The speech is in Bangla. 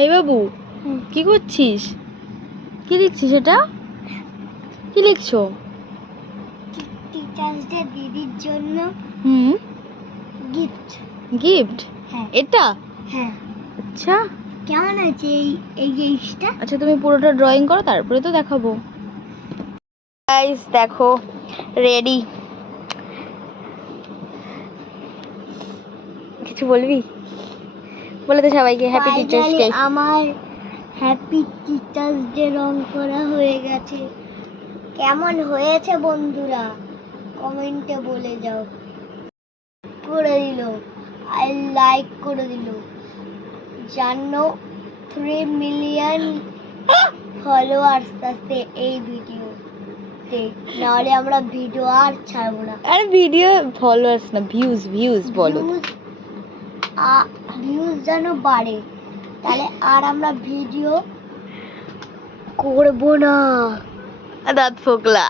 এই বাবু কি করছিস? কি লিখছিস এটা? কি লিখছো? টিচার্স ডে দিদির জন্য হুম। গিফট গিফট হ্যাঁ। এটা? হ্যাঁ। আচ্ছা। কেমন আছে এই এই জিনিসটা? আচ্ছা তুমি পুরোটা ড্রয়িং করো তারপরে তো দেখাবো। গাইস দেখো রেডি কিছু বলবি? বলে তো সবাইকে হ্যাপি টিচার্স ডে আমার হ্যাপি টিচার্স ডে রং করা হয়ে গেছে। কেমন হয়েছে বন্ধুরা? কমেন্টে বলে যাও। করে দিল। আই লাইক করে দিল। জানো থ্রি মিলিয়ন ফলোয়ার্স আছে এই ভিডিওতে নাহলে আমরা ভিডিও আর ছাড়বো না। আরে ভিডিও ফলোয়ার্স না ভিউজ ভিউজ বলো। ভিউজ যেন বাড়ে তাহলে আর আমরা ভিডিও করব না। দাঁত ফোকলা।